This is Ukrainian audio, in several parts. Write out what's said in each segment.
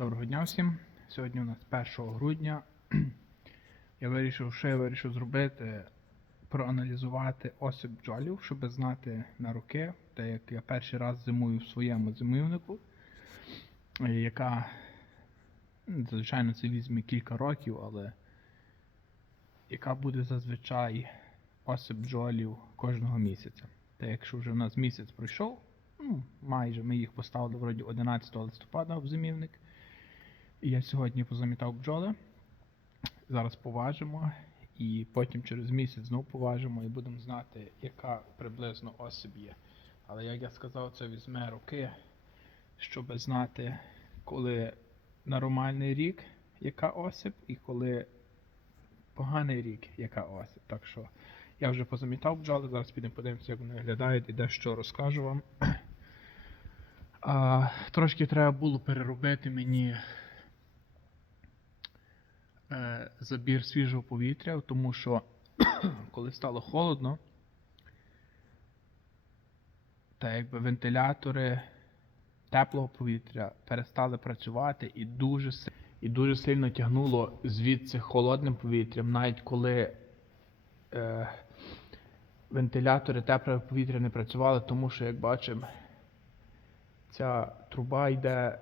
Доброго дня всім. Сьогодні у нас 1 грудня. Я вирішив, що я вирішив зробити, проаналізувати осіб бджолів, щоб знати на роки, так як я перший раз зимую в своєму зимівнику, е, яка, звичайно, це візьме кілька років, але яка буде зазвичай осіб бджолів кожного місяця. Та якщо вже в нас місяць пройшов, ну, майже ми їх поставили вроді 11 листопада в зимівник. Я сьогодні позамітав бджоли. Зараз поважимо, і потім через місяць знову поважимо і будемо знати, яка приблизно осіб є. Але як я сказав, це візьме роки, щоб знати, коли нормальний рік, яка осіб, і коли поганий рік, яка осіб. Так що я вже позамітав бджоли, зараз підемо подивимося, як вони виглядають і дещо розкажу вам. А, трошки треба було переробити мені забір свіжого повітря, тому що коли стало холодно, та якби вентилятори теплого повітря перестали працювати і дуже, і дуже сильно тягнуло звідси холодним повітрям, навіть коли е, вентилятори теплого повітря не працювали, тому що, як бачимо, ця труба йде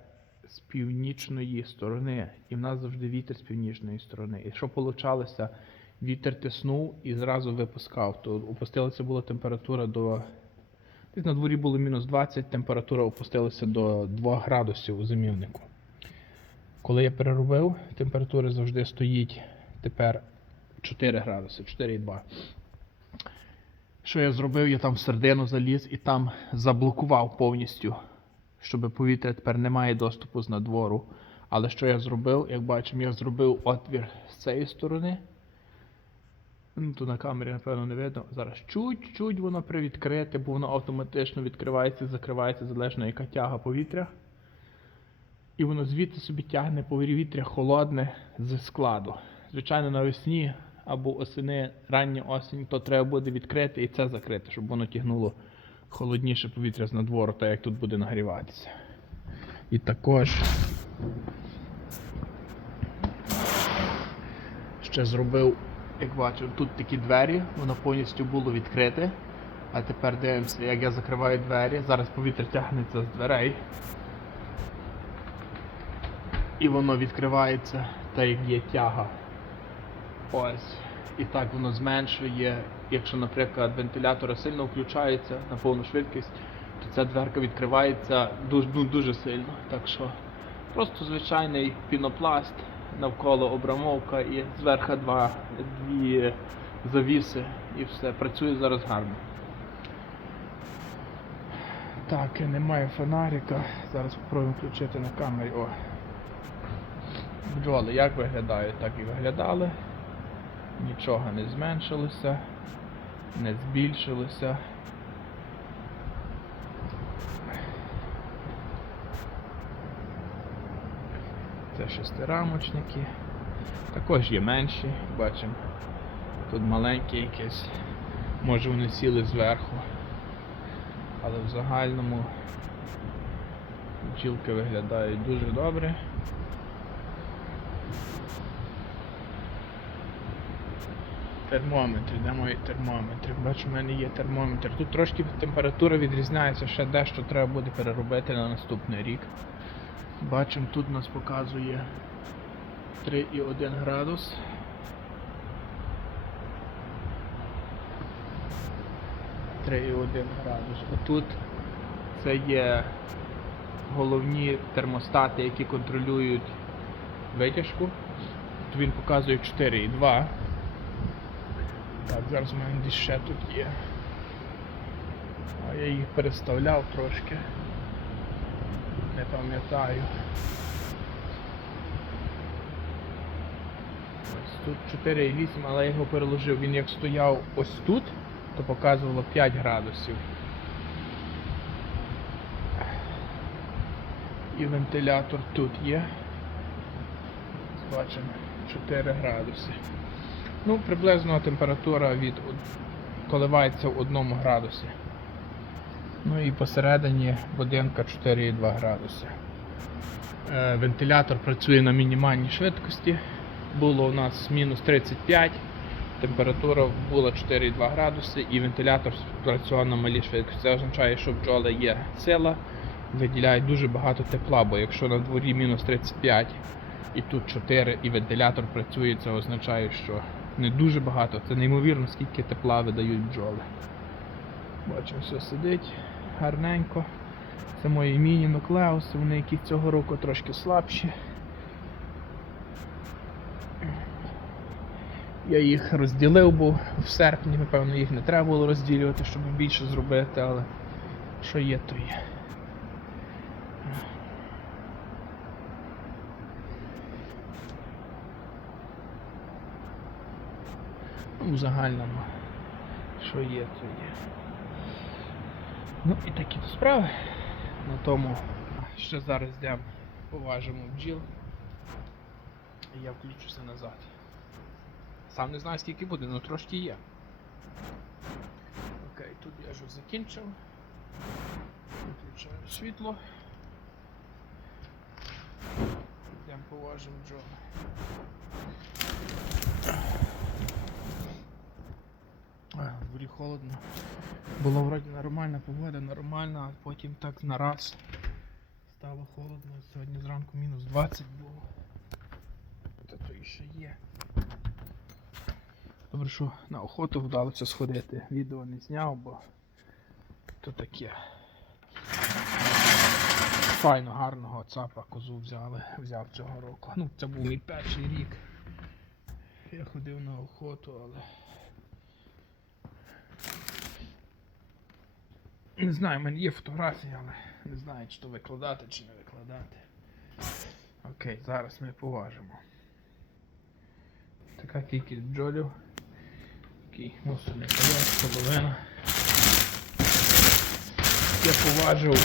з північної сторони, і в нас завжди вітер з північної сторони. І що получалося, вітер тиснув і зразу випускав. То опустилася була температура до. Десь на дворі було мінус 20, температура опустилася до 2 градусів у зимівнику. Коли я переробив, температура завжди стоїть тепер 4 градуси, 4,2. Що я зробив? Я там в середину заліз і там заблокував повністю щоб повітря тепер не має доступу з надвору. Але що я зробив? Як бачимо, я зробив отвір з цієї сторони. Ну, тут на камері, напевно, не видно. Зараз чуть-чуть воно привідкрите, бо воно автоматично відкривається і закривається залежно яка тяга повітря. І воно звідти собі тягне повітря холодне з складу. Звичайно, навесні або осени, рання осінь, то треба буде відкрити і це закрити, щоб воно тягнуло холодніше повітря з надвору, так як тут буде нагріватися. І також ще зробив, як бачив, тут такі двері, воно повністю було відкрите. А тепер дивимося, як я закриваю двері. Зараз повітря тягнеться з дверей. І воно відкривається, так як є тяга. Ось. І так воно зменшує. Якщо, наприклад, вентилятори сильно включаються на повну швидкість, то ця дверка відкривається дуже, ну, дуже сильно. Так що просто звичайний пінопласт, навколо обрамовка і зверху два, дві завіси і все. Працює зараз гарно. Так, немає фонарика. Зараз спробуємо включити на камері. О. Бджоли як виглядають, так і виглядали. Нічого не зменшилося, не збільшилося. Це шестирамочники. Також є менші, бачимо. Тут маленькі якісь. Може вони сіли зверху. Але в загальному бджілки виглядають дуже добре. Термометр, де мої термометри? Бачу, в мене є термометр. Тут трошки температура відрізняється, ще дещо треба буде переробити на наступний рік. Бачимо, тут нас показує 3,1 градус. І один градус. Отут це є головні термостати, які контролюють витяжку. Тут він показує 4,2. Так, зараз у мене десь ще тут є. А я їх переставляв трошки. Не пам'ятаю. Ось тут 4,8, але я його переложив. Він як стояв ось тут, то показувало 5 градусів. І вентилятор тут є. Бачимо 4 градуси. Ну, приблизно температура від коливається в одному градусі. Ну і посередині будинка 4,2 градуси. Е, Вентилятор працює на мінімальній швидкості. Було у нас мінус 35, температура була 4,2 градуси і вентилятор працював на малій швидкості. Це означає, що бджоли є сила, виділяють дуже багато тепла, бо якщо на дворі мінус 35 і тут 4 і вентилятор працює, це означає, що не дуже багато, це неймовірно, скільки тепла видають бджоли. Бачимо, все сидить гарненько. Це мої міні-нуклеуси, вони які цього року трошки слабші. Я їх розділив, бо в серпні, напевно, їх не треба було розділювати, щоб більше зробити, але що є, то є. Ну, В загальному, що є, то є. Ну і такі то справи. На тому ще зараз йдемо поважимо бджіл. І я включуся назад. Сам не знаю скільки буде, але трошки є. Окей, тут я вже закінчив. Виключаю світло. Йдемо поважимо бджоли. А, холодно. Було вроді нормальна погода, нормальна, а потім так нараз стало холодно. Сьогодні зранку мінус 20 було. Та то і ще є. Добре, що на охоту вдалося сходити. Відео не зняв, бо то таке. Файно, гарного цапа козу взяли, взяв цього року. Ну, це був мій перший рік. Я ходив на охоту, але. Не знаю, в мене є фотографії, але не знаю, чи то викладати, чи не викладати. Окей, зараз ми поважимо. Така кількість бджолів. Такий мусорний пальон, половина. Я поважив.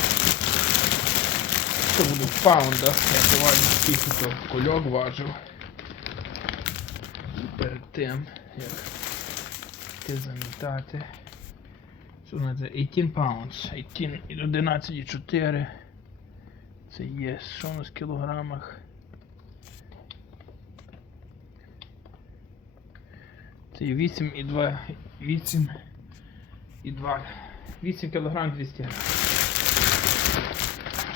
Це буде в паундах. Я поважив скільки то кульок важив. Перед тим, як ти замітати. Що на це 18 pounds. 18 і 11,4. Це є що у нас в кілограмах. Це є 8 і 2. 8 і 2. 8 кілограм 200 грам.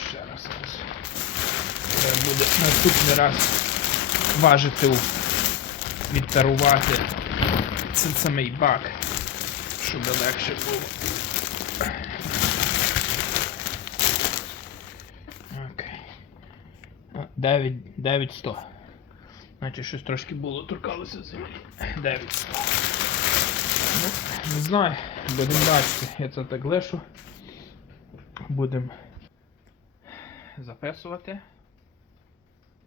Ще раз раз. Треба буде наступний раз важити, відтарувати цей самий бак щоб легше було. Окей. О, 9, 9100. Значить щось трошки було, торкалося землі. 9100. Ну, не знаю, будемо бачити. Я це так лишу. Будемо записувати.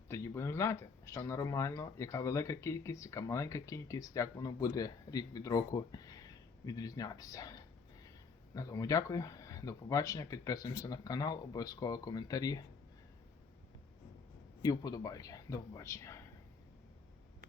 Тоді будемо знати, що нормально, яка велика кількість, яка маленька кількість, як воно буде рік від року відрізнятися. На тому дякую, до побачення, підписуємося на канал, обов'язково коментарі і вподобайки. До побачення.